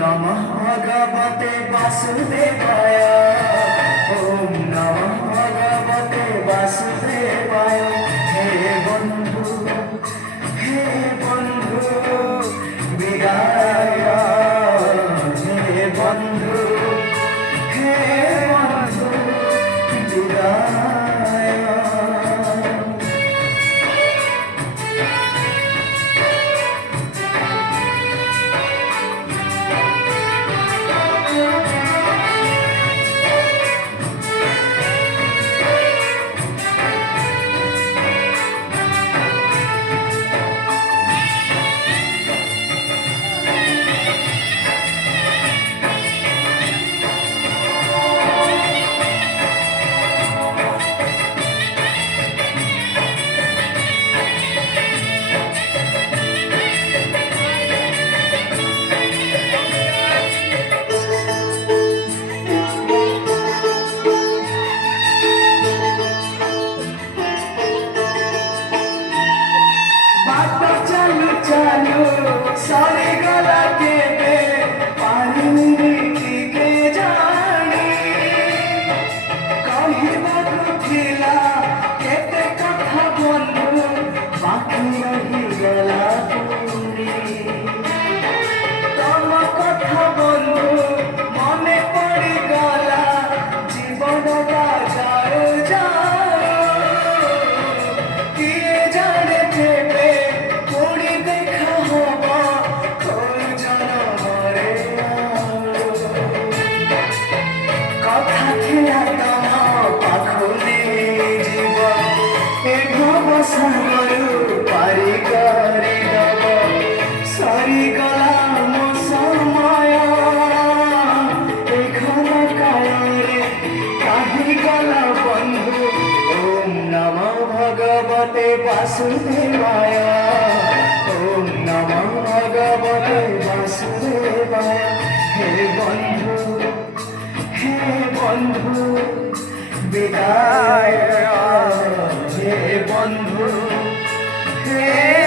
नमः भगवते वासुदेवाय। ओम नमः भगवते वासुदेवाय। हे बंधु विदाय। हे बंधु विदाय। सारे गला के पानी के जानी कहीं बदुथिला केते कथा बंधु बाकी रही गला पूरी तम कथा बंधु मने पड़ी गला जीवन बाजार जाओ किए जाने थे पूरी देखा होगा কথা খেলা তম পাখুলি জীব এ ভব সাগর পারি করে দব সরি গলা মো সময় এখন কায়রে কাহি গলা বন্ধু। ওম নমঃ ভগবতে বাসুদেবায়। ওম নমঃ ভগবতে বাসুদেবায়। হে বন্ধু विदाय। हे बंधु हे